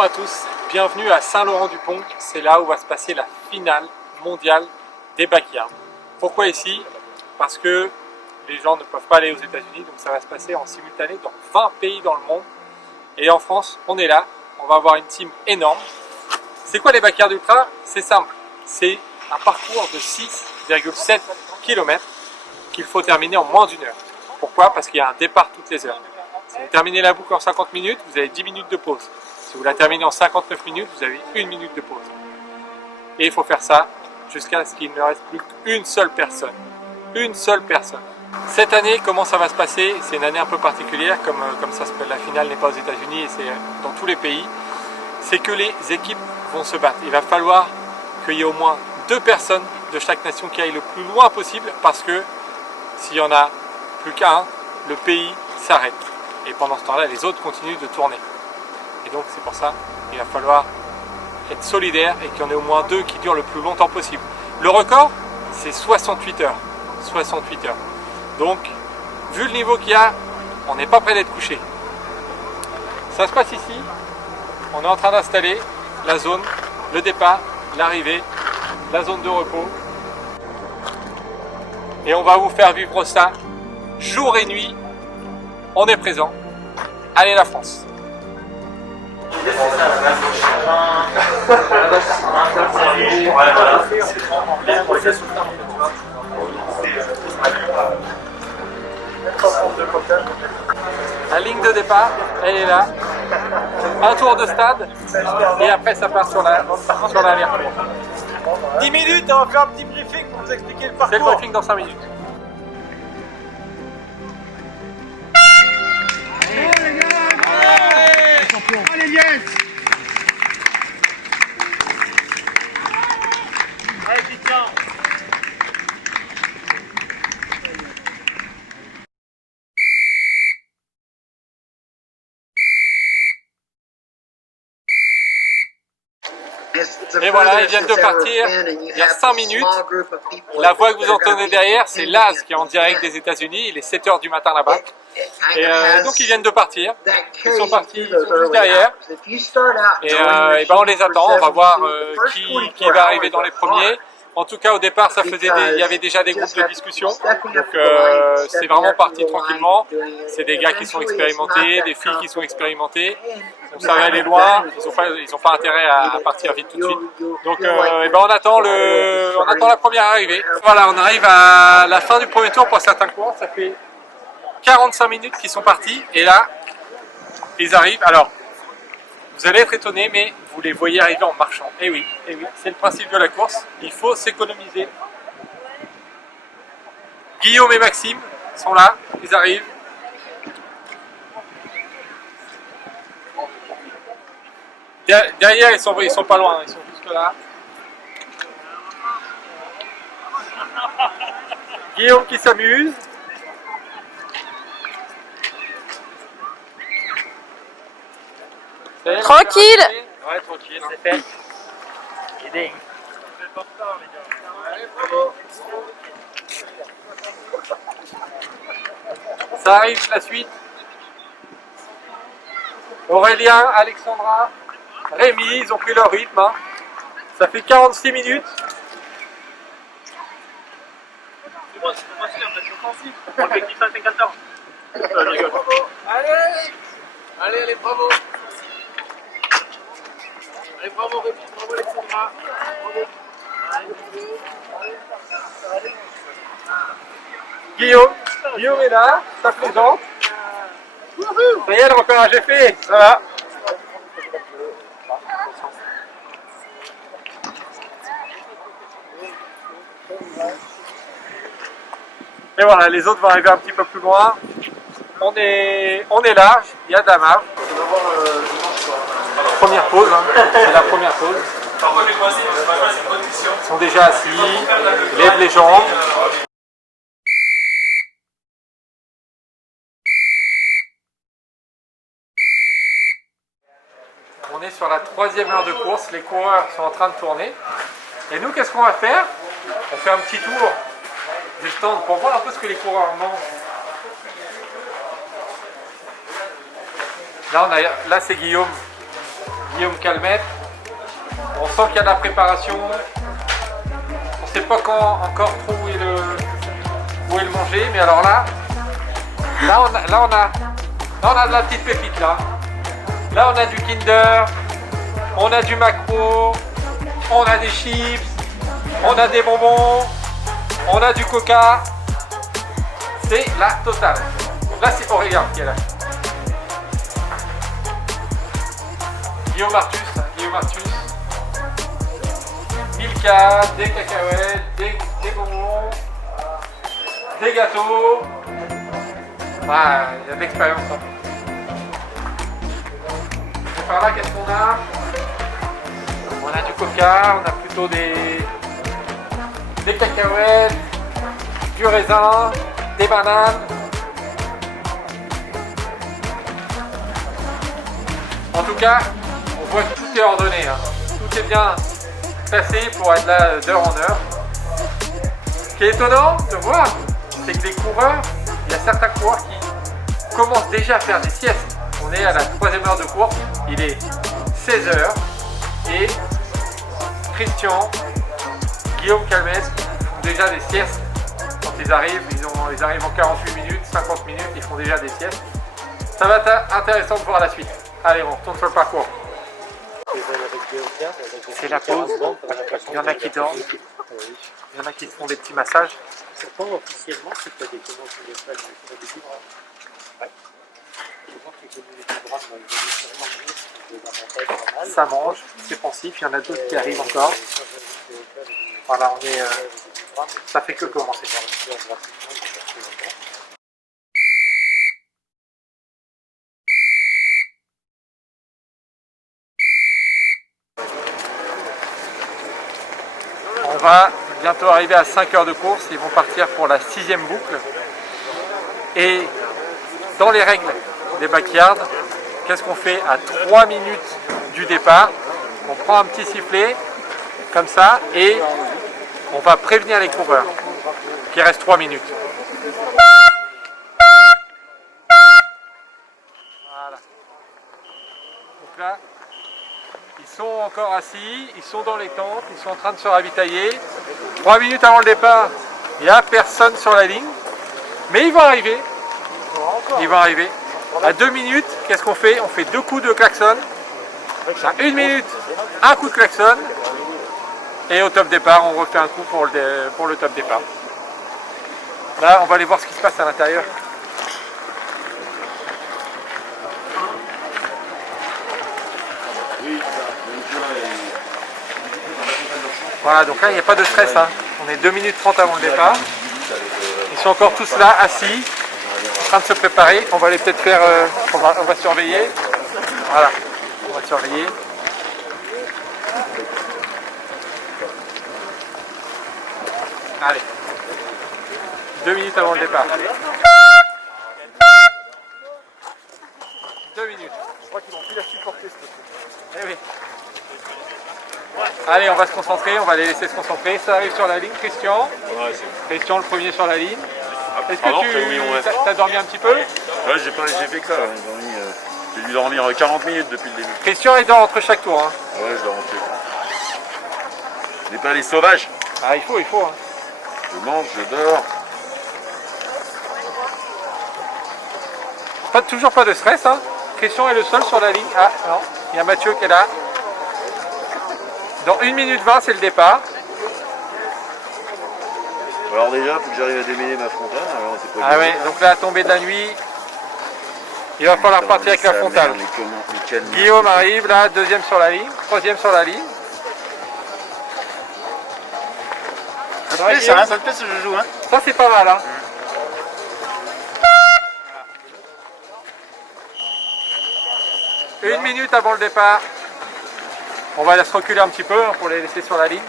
Bonjour à tous, bienvenue à Saint-Laurent-du-Pont. C'est là où va se passer la finale mondiale des backyards. Pourquoi ici? Parce que les gens ne peuvent pas aller aux États-Unis, donc ça va se passer en simultané dans 20 pays dans le monde. Et en France, on est là, on va avoir une team énorme. C'est quoi les backyards ultra? C'est simple, c'est un parcours de 6,7 km qu'il faut terminer en moins d'une heure. Pourquoi? Parce qu'il y a un départ toutes les heures. Si vous terminez la boucle en 50 minutes, vous avez 10 minutes de pause. Si vous la terminez en 59 minutes, vous avez 1 minute de pause. Et il faut faire ça jusqu'à ce qu'il ne reste plus qu'une seule personne. Une seule personne. Cette année, comment ça va se passer? C'est une année un peu particulière, comme ça la finale n'est pas aux États-Unis et c'est dans tous les pays. C'est que les équipes vont se battre. Il va falloir qu'il y ait au moins 2 personnes de chaque nation qui aillent le plus loin possible, parce que s'il y en a plus qu'un, le pays s'arrête. Et pendant ce temps-là, les autres continuent de tourner. Et donc c'est pour ça qu'il va falloir être solidaire et qu'il y en ait au moins 2 qui durent le plus longtemps possible. Le record, c'est 68 heures. 68 heures. Donc, vu le niveau qu'il y a, on n'est pas prêt d'être couché. Ça se passe ici. On est en train d'installer la zone, le départ, l'arrivée, la zone de repos. Et on va vous faire vivre ça jour et nuit. On est présent. Allez la France! La ligne de départ, elle est là. Un tour de stade et après ça part sur l'aller-retour. 10 minutes, on va faire un petit briefing pour vous expliquer le parcours. C'est le briefing dans 5 minutes. Allez, yes! Allez, Christian! Et voilà, ils viennent de partir il y a 5 minutes. La voix que vous entendez derrière, c'est Laz qui est en direct des États-Unis. Il est 7 h du matin là-bas. Et donc ils viennent de partir. Ils sont partis juste derrière. Et ben on les attend. On va voir qui va arriver dans les premiers. En tout cas, au départ, il y avait déjà des groupes de discussion. Donc c'est vraiment parti tranquillement. C'est des gars qui sont expérimentés, des filles qui sont expérimentées. Donc ça va aller loin. Ils n'ont pas intérêt à partir vite tout de suite. Donc ben on attend la première arrivée. Voilà, on arrive à la fin du premier tour pour certains coureurs. Ça fait 45 minutes qu'ils sont partis. Et là, ils arrivent. Alors, vous allez être étonnés, mais vous les voyez arriver en marchant. Et oui, c'est le principe de la course. Il faut s'économiser. Guillaume et Maxime sont là, ils arrivent. Derrière, ils sont pas loin, ils sont juste là. Guillaume qui s'amuse. Tranquille. Ouais, tranquille. C'est fait. Aidez. Allez, bravo. Ça arrive la suite. Aurélien, Alexandra, Rémi, ils ont pris leur rythme. Hein. Ça fait 46 minutes. C'est moi, c'est facile, on va être offensif. Objectif 54 ans. Allez, bravo. Allez, bravo Rémi, bravo Alexandra. Bravo. Guillaume est là, ça plaisante. Ça y est, le repérage est fait, ça va. Et voilà, les autres vont arriver un petit peu plus loin. On est large, il y a de la marge. Première pause, hein. C'est la première pause. Ils sont déjà assis, ils lèvent les jambes. On est sur la 3e heure de course, les coureurs sont en train de tourner. Et nous, qu'est-ce qu'on va faire? On fait un petit tour du stand pour voir un peu ce que les coureurs mangent. Là, c'est Guillaume. Guillaume Calmette. On sent qu'il y a de la préparation. On ne sait pas encore trop où est le manger, mais alors là on a de la petite pépite là. Là on a du Kinder, on a du Macro, on a des chips, on a des bonbons, on a du Coca. C'est la totale. Là c'est Aurélien qui est là. Guillaume Artus. Milka, des cacahuètes, des bonbons, des gâteaux. Ah, il y a de l'expérience. Hein. Et par là, qu'est-ce qu'on a? On a du coca, on a plutôt des cacahuètes, du raisin, des bananes. En tout cas, on voit que tout est ordonné. Hein. Tout est bien placé pour être là d'heure en heure. Ce qui est étonnant de voir, c'est que les coureurs, il y a certains coureurs qui commencent déjà à faire des siestes. On est à la 3e heure de course, il est 16 h et Christian, Guillaume Calmette font déjà des siestes. Quand ils arrivent, ils arrivent en 48 minutes, 50 minutes, ils font déjà des siestes. Ça va être intéressant de voir la suite. Allez, on retourne sur le parcours. C'est la pause. Il y en a qui dorment. Il y en a qui font des petits massages. Pourtant, officiellement, c'est pas des commandes de l'espace, c'est des livres. Ouais. Ça mange, c'est pensif. Il y en a d'autres qui arrivent encore. Voilà, on est. Ça fait que commencer. On va bientôt arriver à 5 heures de course, ils vont partir pour la 6e boucle. Et dans les règles des backyards, qu'est-ce qu'on fait à 3 minutes du départ? On prend un petit sifflet, comme ça, et on va prévenir les coureurs qu'il reste 3 minutes. Voilà. Donc là, ils sont encore assis, ils sont dans les tentes, ils sont en train de se ravitailler. 3 minutes avant le départ, il n'y a personne sur la ligne. Mais ils vont arriver. Ils vont arriver. À 2 minutes, qu'est-ce qu'on fait? On fait 2 coups de klaxon. À 1 minute, un coup de klaxon. Et au top départ, on refait un coup pour le top départ. Là, on va aller voir ce qui se passe à l'intérieur. Voilà, donc là il n'y a pas de stress, hein. On est 2 minutes 30 avant le départ. Ils sont encore tous là, assis, en train de se préparer. On va aller peut-être faire, on va surveiller. Voilà, on va surveiller. Allez, 2 minutes avant le départ. 2 minutes. Je crois qu'ils vont plus la supporter, ce truc. Eh oui. Allez, on va se concentrer, on va les laisser se concentrer. Ça arrive sur la ligne, Christian. Ouais, Christian, le premier sur la ligne. Est-ce pardon, que tu as dormi un petit peu? Ouais, j'ai fait que ça. J'ai dû dormir 40 minutes depuis le début. Christian, il dort entre chaque tour. Hein. Ouais, je dors en plus. On n'est pas les sauvages. Ah, il faut. Hein. Je mange, je dors. Toujours pas de stress. Hein. Christian est le seul sur la ligne. Ah, non, il y a Mathieu qui est là. Dans 1 minute 20, c'est le départ. Alors déjà, il faut que j'arrive à démêler ma frontale. Alors, c'est pas Ah ouais, donc là, tombée de la nuit, il va falloir partir avec la frontale. Guillaume arrive là, 2e sur la ligne, 3e sur la ligne. Ça te plaît, ça te plaît ce que je joue, hein? Ça c'est pas mal, hein. 1 minute avant le départ. On va se reculer un petit peu hein, pour les laisser sur la ligne.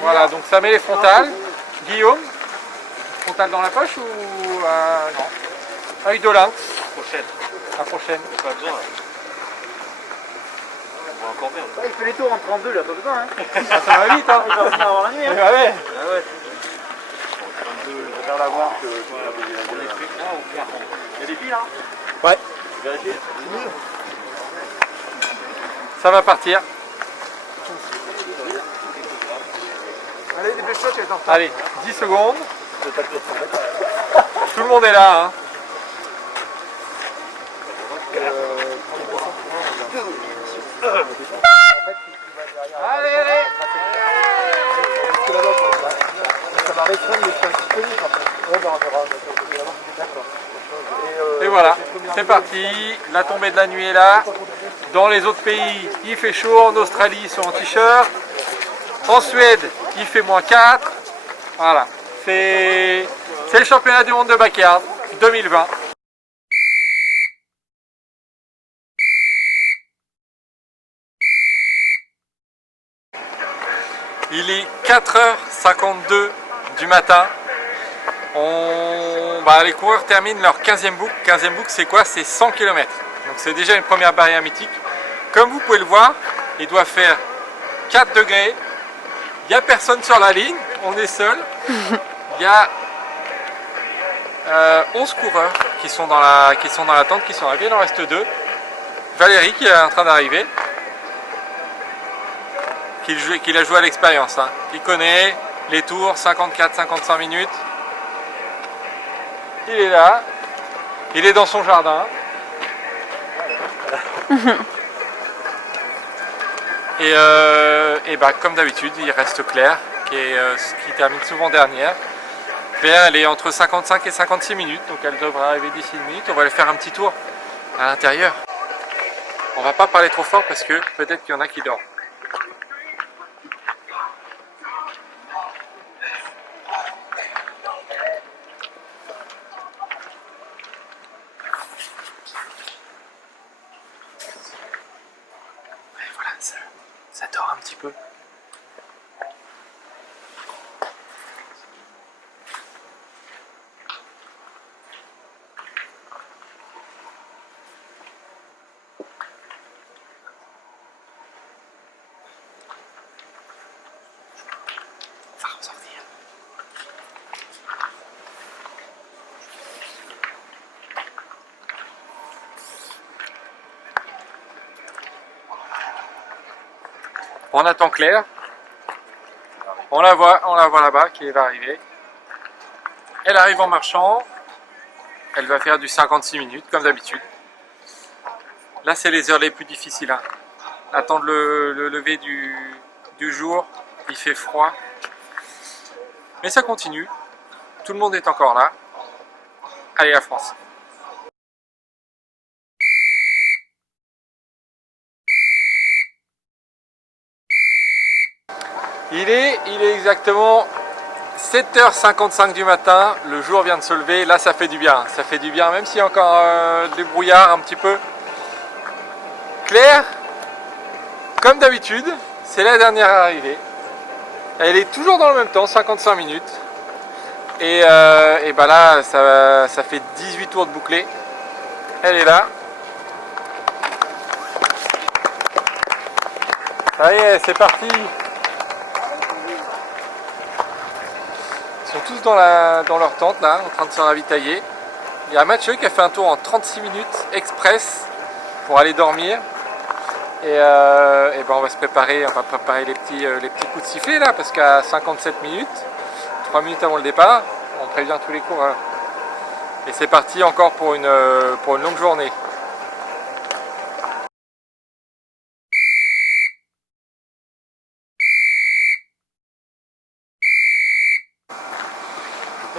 Voilà, donc ça met les frontales. Guillaume, frontale dans la poche ou non? Œil de lynx. La prochaine. Pas besoin. On va encore bien. Il fait les tours en 32 là, pas besoin, hein? Ah, ça va vite, hein. Il va revenir avant la nuit, hein? Ouais. Ah ouais. préfère la voir que... Il y a des piles, hein? Ouais. Vérifiez. Ça va partir. Allez, dépêche-toi, tu es en retard. Allez, 10 secondes. Tout le monde est là. Hein. Allez, allez. Ça va restreindre les fins disponibles en fait. Ouais, bah on verra. D'accord. Et voilà, c'est parti. La tombée de la nuit est là. Dans les autres pays, il fait chaud. En Australie, ils sont en t-shirt. En Suède, il fait -4. Voilà. C'est le championnat du monde de backyard 2020. Il est 4h52 du matin. Les coureurs terminent leur 15e boucle. 15e boucle, c'est quoi? C'est 100 km. Donc c'est déjà une première barrière mythique. Comme vous pouvez le voir, il doit faire 4 degrés. Il n'y a personne sur la ligne, on est seul. Il y a 11 coureurs qui sont dans la tente, qui sont arrivés. Il en reste 2. Valérie qui est en train d'arriver. Qu'il a joué à l'expérience. Hein. Il connaît les tours, 54-55 minutes. Il est là. Il est dans son jardin. Et comme d'habitude, il reste Claire, qui termine souvent dernière. Claire, elle est entre 55 et 56 minutes, donc elle devrait arriver d'ici une minute. On va aller faire un petit tour à l'intérieur. On va pas parler trop fort parce que peut-être qu'il y en a qui dorment. Voilà, ça dort un petit peu. On attend Claire. On la voit là-bas qui va arriver. Elle arrive en marchant. Elle va faire du 56 minutes comme d'habitude. Là, c'est les heures les plus difficiles. Hein. Attendre le lever du jour. Il fait froid. Mais ça continue. Tout le monde est encore là. Allez, la France. Il est exactement 7h55 du matin, le jour vient de se lever, là ça fait du bien, même s'il y a encore des brouillards un petit peu. Claire, comme d'habitude, c'est la dernière arrivée. Elle est toujours dans le même temps, 55 minutes. Et là, ça fait 18 tours de bouclé. Elle est là. Ça y est, c'est parti. Ils sont tous dans leur tente là, en train de se ravitailler. Il y a Mathieu qui a fait un tour en 36 minutes express pour aller dormir. Et on va se préparer, on va préparer les petits coups de sifflet là, parce qu'à 57 minutes, 3 minutes avant le départ, on prévient tous les coureurs. Et c'est parti encore pour une longue journée.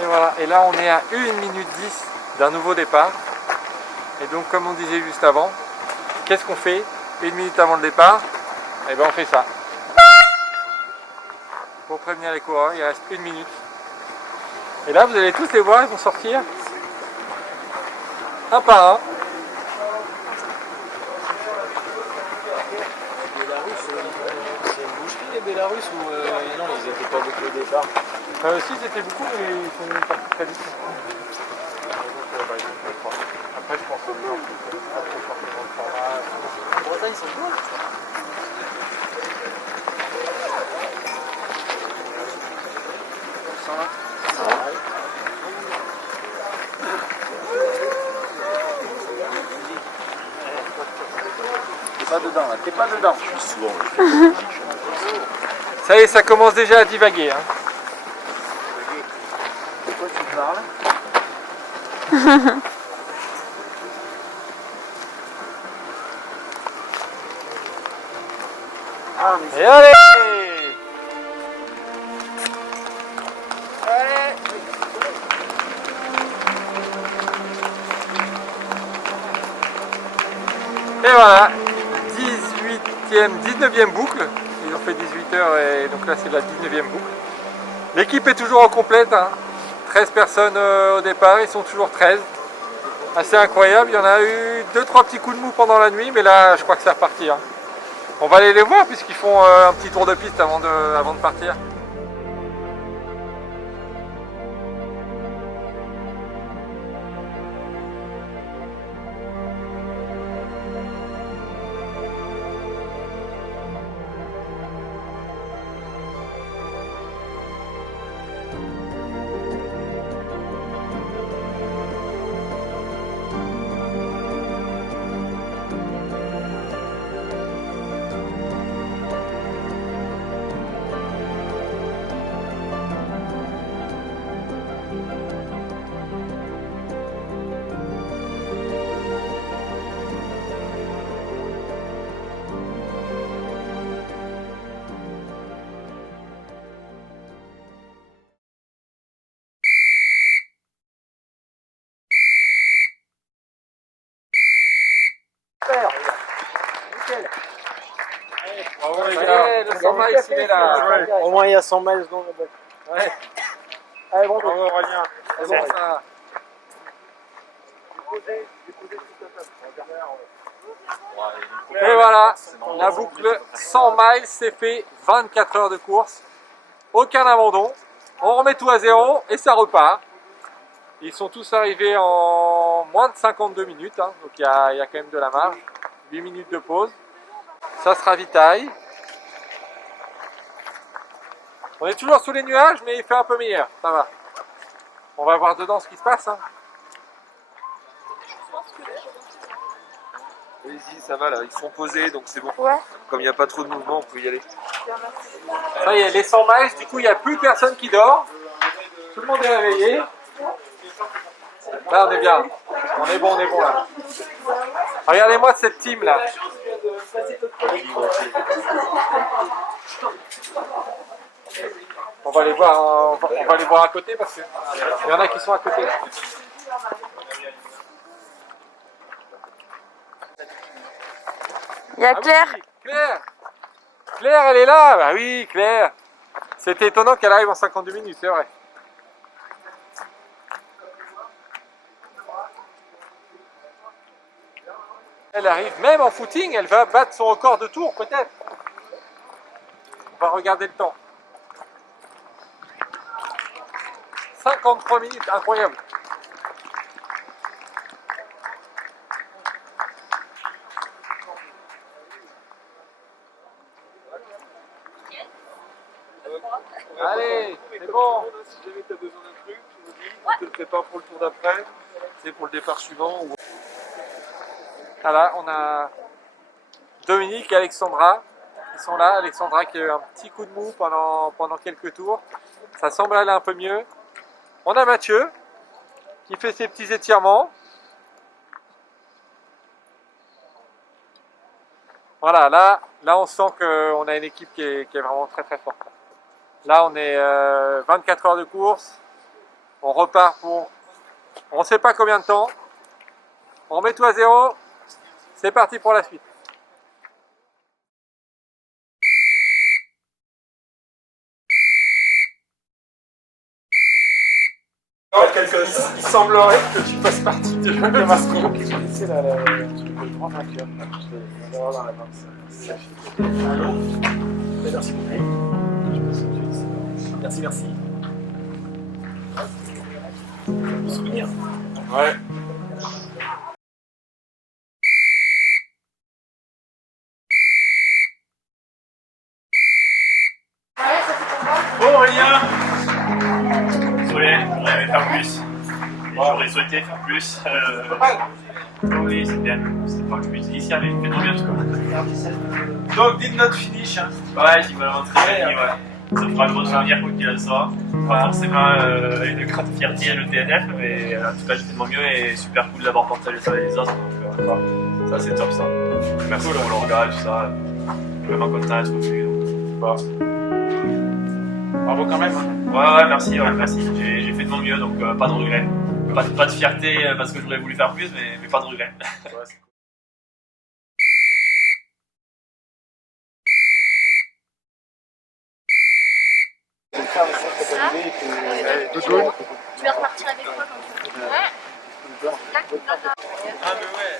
Et voilà, et là on est à 1 minute 10 d'un nouveau départ. Et donc comme on disait juste avant, qu'est-ce qu'on fait 1 minute avant le départ? Et bien on fait ça. Pour prévenir les coureurs, il reste 1 minute. Et là vous allez tous les voir, ils vont sortir un par un. Les Bélarus, c'est une boucherie les Bélarus ou non, ils étaient pas beaucoup au départ. Si c'était beaucoup, mais ils sont partis très vite. Après je pense que les gens ne pas trop forcément le format. En Bretagne ils sont beaux. Pas dedans, là. T'es pas dedans. Je suis souvent. Ça y est, ça commence déjà à divaguer. Hein. De quoi tu parles? Ah, mais Et allez! Et voilà, 19e boucle. Ils ont fait 18 heures et donc là c'est la 19e boucle. L'équipe est toujours en complète, hein. 13 personnes au départ, ils sont toujours 13. Assez incroyable, il y en a eu 2-3 petits coups de mou pendant la nuit, mais là je crois que c'est reparti. Hein. On va aller les voir puisqu'ils font un petit tour de piste avant de partir. Bravo les gars, le 100 miles il est là. au moins il y a 100 miles dans le bac. Ouais. Allez, bon, Bravo Aurélien. C'est bon ça. Et voilà, la boucle 100 miles c'est fait, 24 heures de course, aucun abandon, on remet tout à zéro et ça repart. Ils sont tous arrivés en moins de 52 minutes, hein, donc il y a quand même de la marge, 8 minutes de pause, ça se ravitaille. On est toujours sous les nuages mais il fait un peu meilleur, ça va. On va voir dedans ce qui se passe. Hein. Allez-y, ça va là, ils sont posés donc c'est bon. Ouais. Comme il n'y a pas trop de mouvement, on peut y aller. Ça y est, les 100 miles, du coup il n'y a plus personne qui dort. Tout le monde est réveillé. Là on est bien. On est bon là. Regardez-moi cette team là. On va les voir, on va les voir à côté parce qu'il y en a qui sont à côté. Il y a Ah oui, Claire. Claire, elle est là. Bah oui, Claire. C'était étonnant qu'elle arrive en 52 minutes, c'est vrai. Elle arrive même en footing, elle va battre son record de tour peut-être. On va regarder le temps. 53 minutes, incroyable. Allez, c'est bon. Si jamais tu as besoin d'un truc, tu me dis, on te le prépare pour le tour d'après, c'est pour le départ suivant. Ou... Voilà, on a Dominique et Alexandra qui sont là. Alexandra qui a eu un petit coup de mou pendant quelques tours. Ça semble aller un peu mieux. On a Mathieu qui fait ses petits étirements. Voilà, là on sent qu'on a une équipe qui est vraiment très très forte. Là on est 24 heures de course. On repart pour on ne sait pas combien de temps. On remet tout à zéro. C'est parti pour la suite. Il semblerait que tu fasses partie de Mascon. C'est le grand vainqueur. On va voir dans la danse. Allô? Merci beaucoup. Merci. Souvenir. Ouais. Bon, Aurélien. Désolé, on avait fait un plus. J'aurais souhaité faire plus. Oui, c'est bien. C'est pas le plus initial, mais il fait trop bien tout cas. Donc, dites notre finish. Hein. Ouais, j'y vais montrer. Ouais. Ça fera un gros souvenir quoi qu'il en soit. Pas forcément une grande fierté le TNF, mais en tout cas j'ai fait de mon mieux et super cool d'avoir partagé ça avec les autres. Donc ça c'est top ça. Merci pour le regard et tout ça. Je suis vraiment content d'être venu. Voilà. Bravo quand même. Hein. Ouais, merci. J'ai fait de mon mieux, donc pas de regret. Pas de fierté parce que j'aurais voulu faire plus, mais pas de regret. Ouais, c'est cool. Tu vas repartir avec quoi quand tu veux? Ah, mais ouais.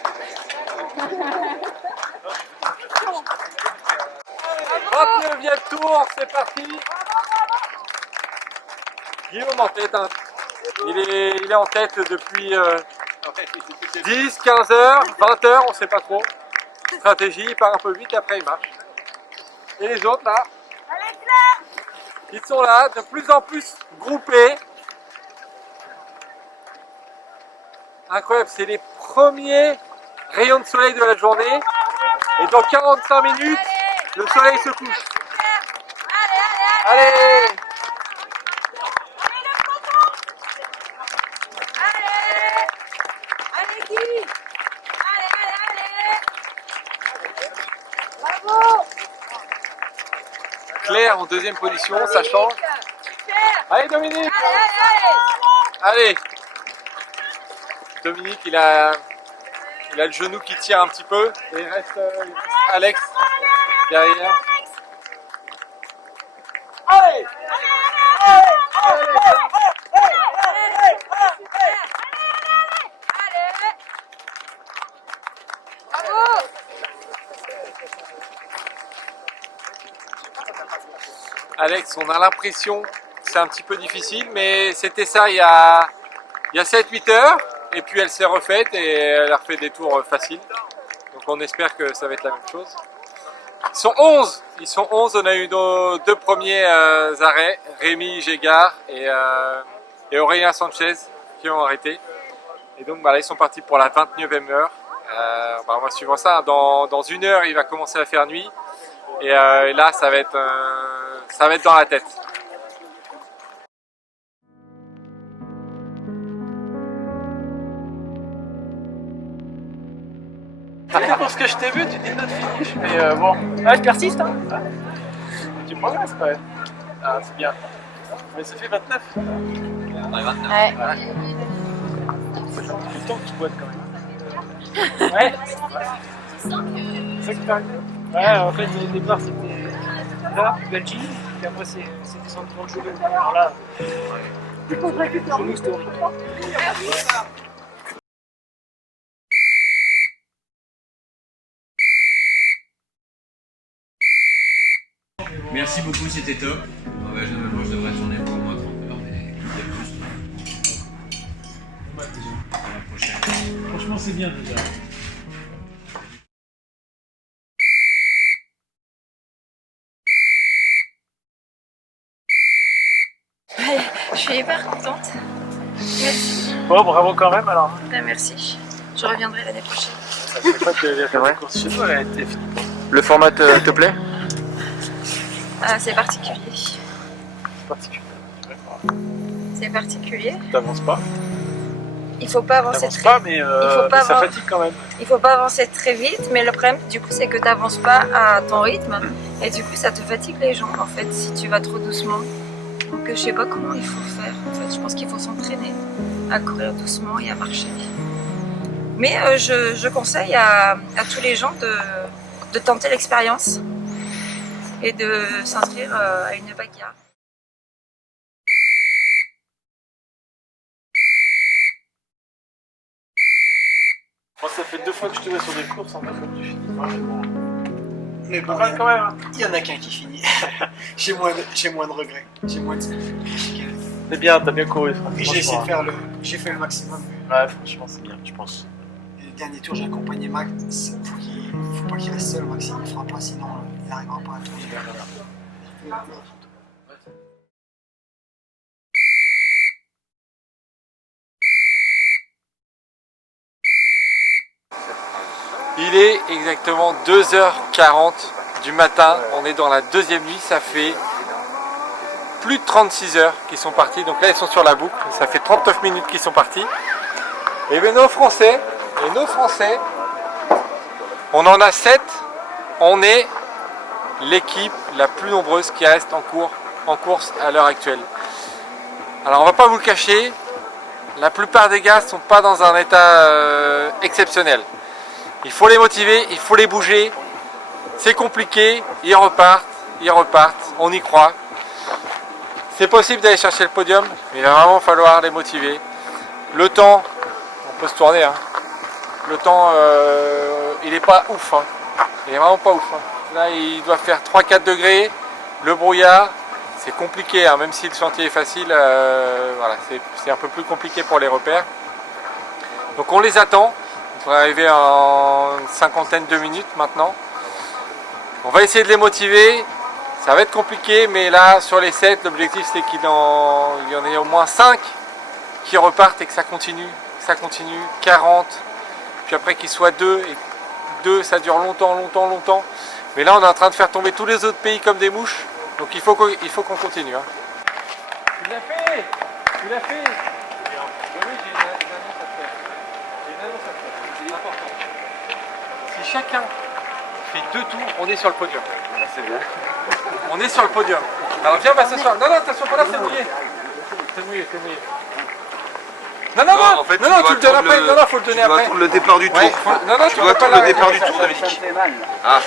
29e tour, c'est parti. Guillaume en tête. Hein. Il est en tête depuis 10, 15 heures, 20 heures, on ne sait pas trop. Stratégie, il part un peu vite, après il marche. Et les autres là, ils sont là, de plus en plus groupés. Incroyable, c'est les premiers rayons de soleil de la journée. Et dans 45 minutes, le soleil se couche. Allez! Claire en deuxième position, ça change. Allez Dominique! Allez! Dominique, il a le genou qui tire un petit peu. Et il reste Alex derrière. Allez! Alex, on a l'impression que c'est un petit peu difficile, mais c'était ça il y a 7-8 heures, et puis elle s'est refaite et elle a refait des tours faciles. Donc on espère que ça va être la même chose. Ils sont 11, on a eu nos deux premiers arrêts, Rémi Gégard et Aurélien Sanchez qui ont arrêté. Et donc là ils sont partis pour la 29e heure. On va suivre ça, dans une heure il va commencer à faire nuit, et là ça va être dans la tête. Pour ce que je t'ai vu, tu dis notre finish, mais bon. Ah, je persiste, hein. Tu progresses quand même. Ah, c'est bien. Mais ça fait 29. Ouais. C'est le temps que tu boites quand même. Ouais. C'est ça qui t'arrive. Ouais, en fait, au départ, c'était là, Belgique, puis après, c'est descendu dans le genou. Alors là, genou historique. Merci beaucoup, c'était top. Ouais, je devrais tourner pour au moins 30 heures, mais il y a plus. À la prochaine. Franchement, c'est bien déjà. Je suis hyper contente. Merci. Bon, bravo quand même alors. Ben, merci. Je reviendrai l'année prochaine. Ça fait pas que la faire des courses chez toi, elle a été finie. Le format te plaît? Ah, c'est particulier. C'est particulier. C'est particulier. T'avances pas. Il faut pas avancer T'avances très pas, mais, faut pas ça avan- fatigue quand même. Il faut pas avancer très vite, mais le problème du coup c'est que tu n'avances pas à ton rythme et du coup ça te fatigue les jambes en fait si tu vas trop doucement. Donc je sais pas comment il faut faire en fait. Je pense qu'il faut s'entraîner à courir doucement et à marcher. Mais je conseille à tous les gens de tenter l'expérience et de s'inscrire à une backyard. Moi, ça fait 2 fois que je te vois sur des courses, en 2 fois que tu finis. Mais bon, Pas mal quand même. Hein. il y en a qu'un qui finit. J'ai moins de regrets. J'ai moins de chicanes. C'est bien, t'as bien couru. Puis j'ai essayé de faire j'ai fait le maximum. Ouais, franchement, c'est bien, je pense. Et le dernier tour, j'ai accompagné Max. Faut pas qu'il reste seul, Maxime. Il fera pas, sinon il n'arrivera pas à tourner. Il est exactement 2h40 du matin, on est dans la deuxième nuit, ça fait plus de 36 heures qu'ils sont partis, donc là ils sont sur la boucle, ça fait 39 minutes qu'ils sont partis. Et bien nos Français, on en a 7, on est l'équipe la plus nombreuse qui reste en course à l'heure actuelle. Alors on va pas vous le cacher, la plupart des gars ne sont pas dans un état exceptionnel. Il faut les motiver, il faut les bouger, c'est compliqué, ils repartent, on y croit. C'est possible d'aller chercher le podium, mais il va vraiment falloir les motiver. Le temps, on peut se tourner, hein. Le temps, il est pas ouf, hein. Il est vraiment pas ouf, hein. Là, il doit faire 3-4 degrés, le brouillard, c'est compliqué, hein. Même si le chantier est facile, voilà, c'est un peu plus compliqué pour les repères. Donc on les attend, on va arriver en une cinquantaine de minutes maintenant. On va essayer de les motiver. Ça va être compliqué, mais là, sur les 7, l'objectif c'est qu'il y en ait au moins 5 qui repartent et que ça continue, 40, puis après qu'il soit 2, et 2, ça dure longtemps. Mais là, on est en train de faire tomber tous les autres pays comme des mouches, donc il faut qu'on continue. Hein. Tu l'as fait. Oui, j'ai une annonce à faire. C'est important. Si chacun fait 2 tours, on est sur le podium. C'est bien. On est sur le podium. Alors viens, on va s'asseoir. Non, attention, pas là, c'est mouillé. C'est mouillé. Non, en fait, tu le donnes après. Non, faut le donner après. Tu dois attendre le départ du tour. Ouais, Tu dois attendre le départ du tour, Dominique. Ah.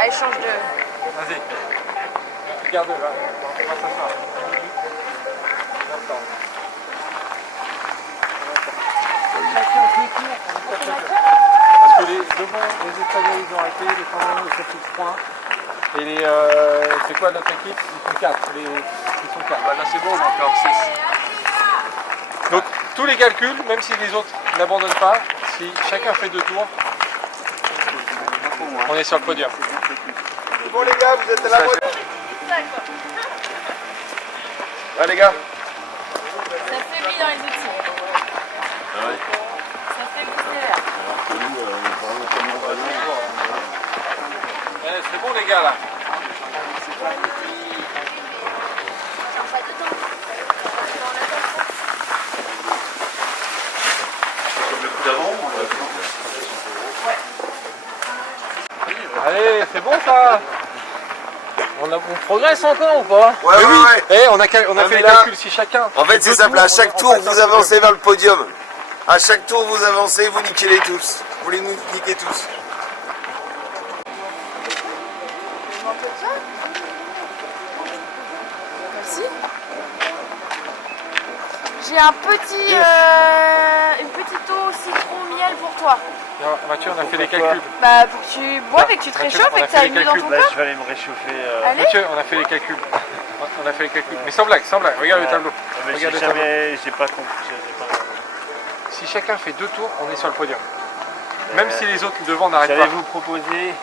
Allez, change de... Vas-y. Regarde, là. On va s'asseoir. Chacun 2 tours, on est sur le podium. Parce que devant, les Espagnols, ils ont arrêté, les Français, ils sont tous points. Et les... c'est quoi notre équipe? Ils sont 4. Ils sont 4. Bah là c'est bon, on a encore 6. Donc tous les calculs, même si les autres n'abandonnent pas, si chacun fait 2 tours, on est sur le podium. C'est bon les gars, vous êtes à la moitié. Ouais les gars. Ça faiblit dans les outils. Ça faiblit sévère. C'est bon les gars là. Comme le coup d'avant, Allez, c'est bon ça. On progresse encore ou pas? Ouais. On a fait les calculs si chacun. En fait c'est simple, à chaque tour vous avancez vers le podium. À chaque tour vous avancez, vous niquez les tous. Vous les niquez tous. Merci. J'ai un petit, une petite eau citron miel pour toi. Mathieu, on a fait les calculs. Bah pour que tu boives et que tu te réchauffes et que ça aille mieux dans ton corps. Je vais aller me réchauffer. Allez. Mathieu, on a fait les calculs. Mais sans blague. Regarde le tableau. Regarde le tableau. J'ai pas compris. Si chacun fait 2 tours, on est sur le podium. Même si les autres devant n'arrêtent pas. J'allais vous proposer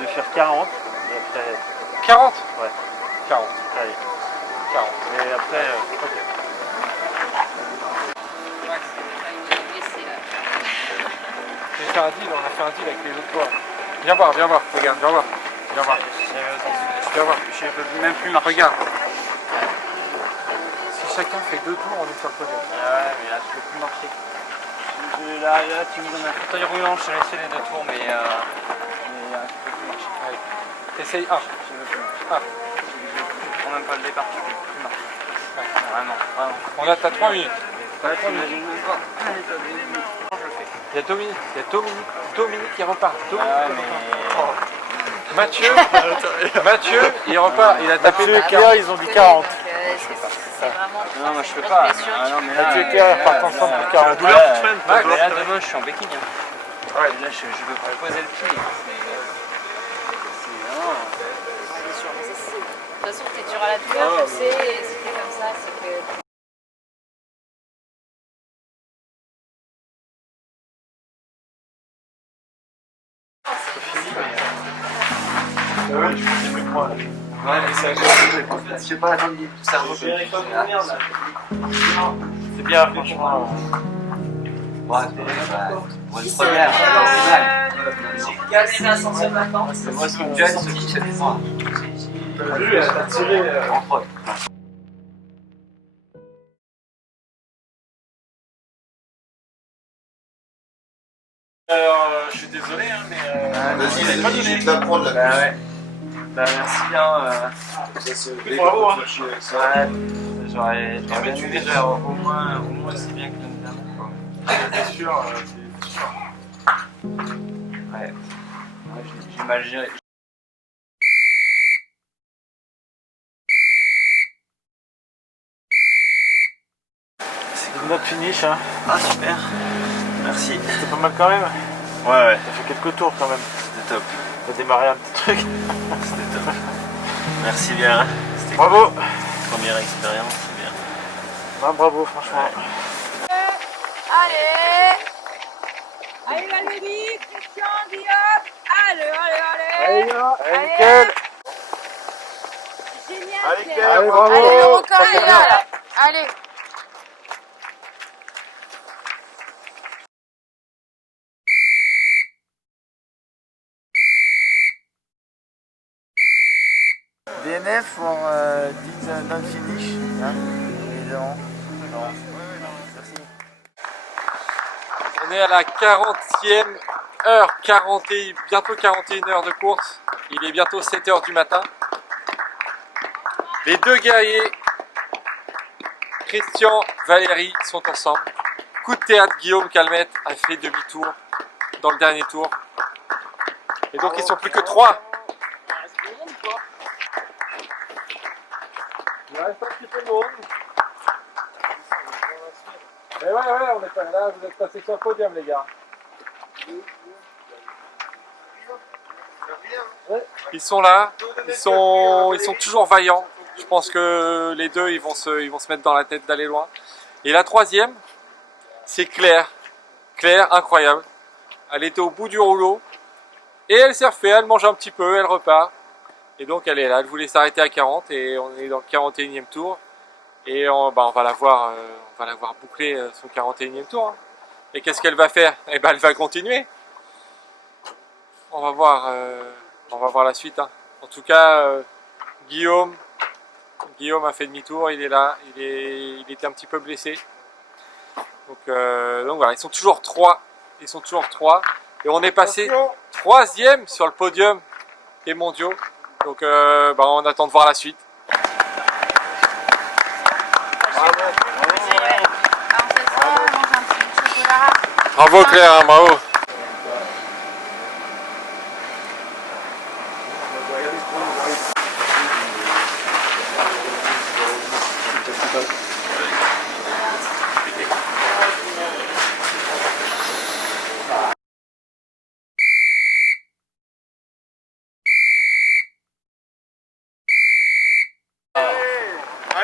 de faire 40. Et après... 40 Ouais. 40. Allez. 40. Et après... Ok. On a fait un deal avec les autres joueurs. Viens voir, regarde, viens voir. Je peux même plus marcher. Regarde. Si chacun fait 2 tours, on est sur le podium. Ouais, mais là je peux plus marcher. Là tu me donnes un fauteuil roulant, je te laisse les 2 tours, mais je peux plus marcher. Ouais. T'essayes 1. Je veux plus. Je prends même pas le départ, je peux plus marcher. Ouais. Vraiment. On a t'as 3 minutes. Ouais, t'imagines même pas. Il y a Dominique qui repart. Mathieu, il repart, il a tapé le quart, ils ont dit 40. Non, moi je peux pas. Non, mais là, Mathieu et Pierre partent ensemble pour 40. mais là demain je suis en béquille. Ouais, là je veux pas poser le pied. C'est sûr, mais ça c'est... De toute façon, t'es dur à la douleur, tu sais, et si t'es comme ça, c'est que... Ouais, je pensais plus que moi. Ouais, mais c'est je sais pas, attends, tout ça. C'est bien, franchement. Ouais, c'est une première. Moi, ce qui me gêne, c'est que c'est moi. T'as vu, elle t'a tiré en prod. Je suis désolé, hein, mais. Vas-y, vas-y, je vais te la prendre la Bah ouais. Bah merci bien. Bravo, hein. Ouais, j'aurais bien aimé faire au moins aussi bien que l'année dernière, quoi. C'est sûr, c'est sûr. Ouais. J'ai mal géré. C'est une note finish, hein. Ah super. Merci. C'était pas mal quand même. Ouais. T'as fait quelques tours quand même. C'était top. T'as démarré un petit truc. C'était top. Merci bien. C'était Bravo. cool. Première expérience, c'est bien. Ah, bravo, franchement. Ouais. Allez. Allez, Valérie, Christian, Guillaume. Allez. Allez, nickel. Génial. Allez, Pierre. Claire, Allez, bravo. Allez, le record Ça fait est bien. là. Allez. DNF on dit non-finish, hein, évidemment. Merci. On est à la 40e heure, bientôt 41 heures de course. Il est bientôt 7 heures du matin. Les deux guerriers, Christian, Valérie, sont ensemble. Coup de théâtre, Guillaume Calmette a fait demi-tour dans le dernier tour. Et donc ils sont plus que 3. Il reste un petit peu de monde. Mais ouais, on est pas là, vous êtes passés sur le podium, les gars. Ouais. Ils sont là, ils sont toujours vaillants. Je pense que les deux, ils vont se mettre dans la tête d'aller loin. Et la troisième, c'est Claire. Claire, incroyable. Elle était au bout du rouleau. Et elle s'est refait, elle mange un petit peu, elle repart. Et donc elle est là, elle voulait s'arrêter à 40 et on est dans le 41e tour. Et on va la voir boucler son 41e tour. Hein. Et qu'est-ce qu'elle va faire? Eh ben elle va continuer. On va voir la suite. Hein. En tout cas, Guillaume a fait demi-tour, il est là, il était un petit peu blessé. Donc voilà, ils sont toujours 3. Et on est passé 3e sur le podium des mondiaux. Donc on attend de voir la suite. Bravo Claire, hein, bravo.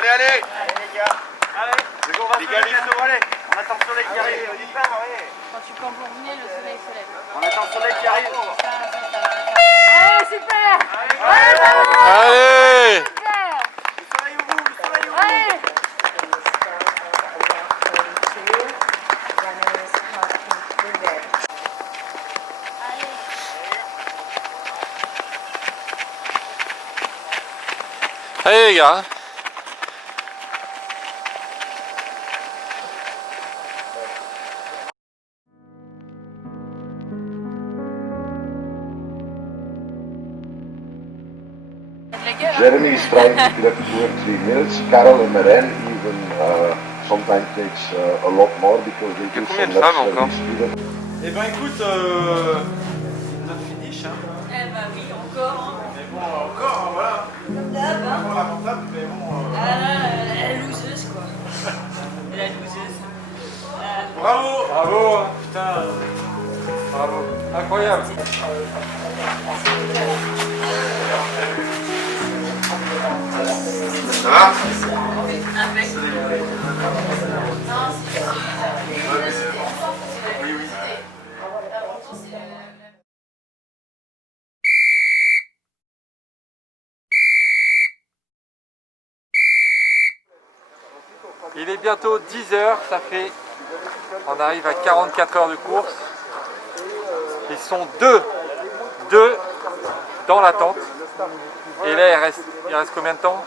Allez. Les gars. Allez. Les gars, allez. On attend le soleil qui arrive. Quand tu peux embourner, le soleil se lève. On attend le soleil qui arrive. Allez, super. Allez. Super. Le soleil au bout, le soleil au bout. Allez. Allez les gars. Jeremy is trying to get up to 2 or 3 minutes. Carol and Maren even sometimes takes a lot more because they do some less speed. Eh ben écoute, notre finish, hein. Eh bah oui, encore. Mais bon, encore, hein, voilà. Comme d'hab. Pas lamentable, mais bon. La loseuse quoi. La loseuse. Bravo. Bravo. Putain. Bravo. Incroyable. Ça va? Avec. Il est bientôt 10 h, ça fait. On arrive à 44 heures de course. Ils sont deux dans la tente. Et là, il reste combien de temps?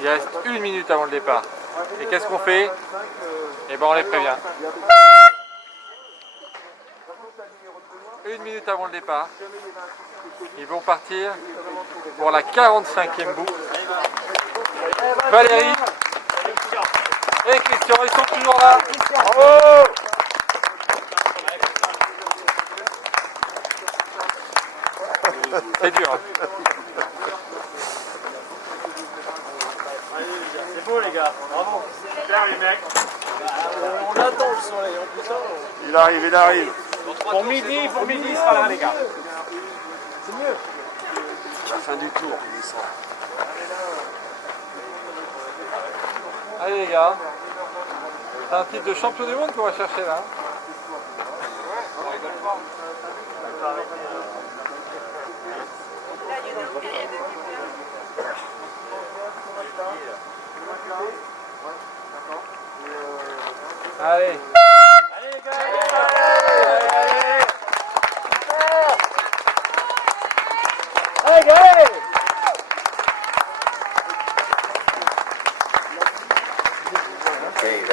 Il reste 1 minute avant le départ. Et qu'est-ce qu'on fait? Eh ben on les prévient. 1 minute avant le départ, ils vont partir pour la 45e boucle. Valérie et Christian, ils sont toujours là. Bravo! C'est dur. Hein. C'est beau les gars, bravo. Super les mecs. On attend le soleil, en plus ça. Il arrive, il arrive. Pour midi, il sera là les gars. C'est mieux. La fin du tour, il sera. Allez les gars, c'est un titre de champion du monde qu'on va chercher là. Allez. Allez les gars. Allez.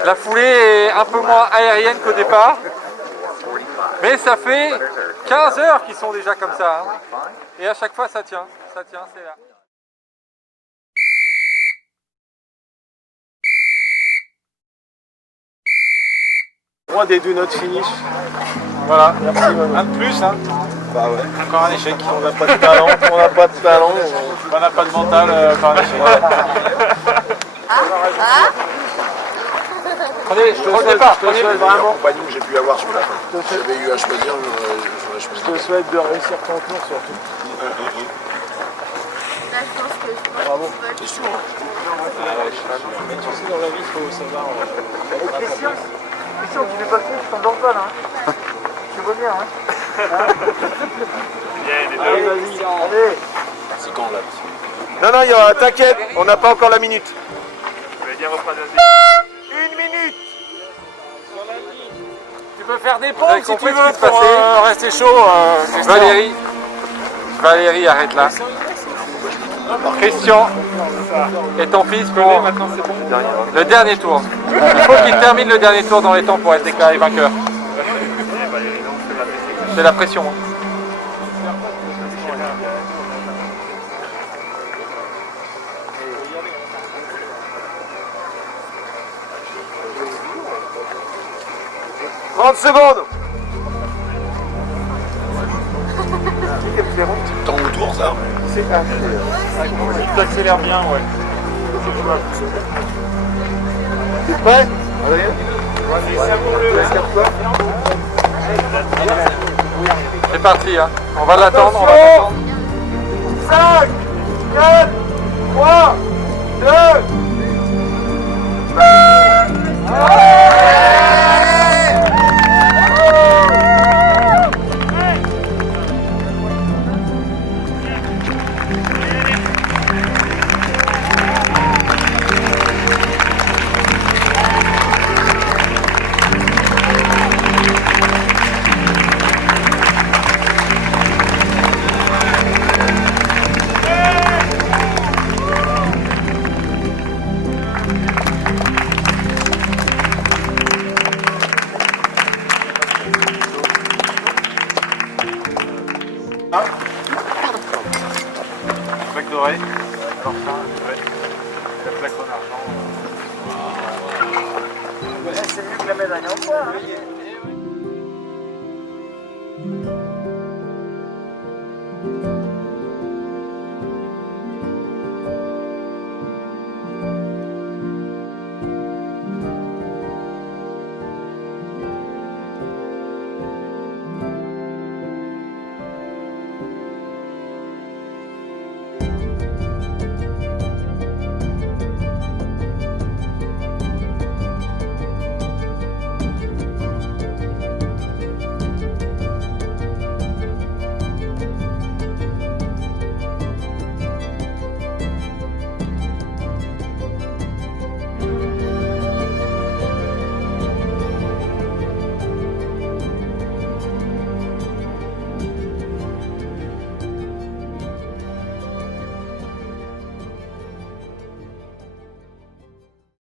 La foulée est un peu moins aérienne qu'au départ, mais ça fait 15 heures qu'ils sont déjà comme ça. Hein. Et à chaque fois ça tient, c'est là. Moi des do not finish. Voilà, merci un de plus. Hein. Bah ouais, encore un échec. On n'a pas de talent, on n'a pas de talent, on n'a pas de mental, encore un échec. Prenez, je te départ, prenez Vraiment, compagnie que j'ai pu avoir sur la fin. J'avais eu à choisir, j'aurais choisi. Je te souhaite de réussir ton tour surtout. Là, je pense que je Bravo. C'est sûr. Mais tu sais, dans la vie, il faut savoir. Christian, tu fais pas le coup, je t'endors pas là. Tu vois bien, hein. Allez, vas-y. Allez. C'est quand là? Non, il y aura, t'inquiète, on n'a pas encore la minute. Je vais bien reprendre 1 minute. Tu peux faire des Vous avez pompes si tu compris ce veux qui se passait pour rester chaud. Valérie arrête là. Christian est en piste pour le dernier tour. Il faut qu'il termine le dernier tour dans les temps pour être déclaré vainqueur. C'est la pression. Hein. « 30 secondes. Temps autour, ça. Tu accélères bien, ouais. T'es prêt? C'est parti, hein. On va l'attendre. 5, 4, 3, 2. Plaque dorée. Alors ça, la plaque en argent. C'est mieux que la médaille en bois. Hein.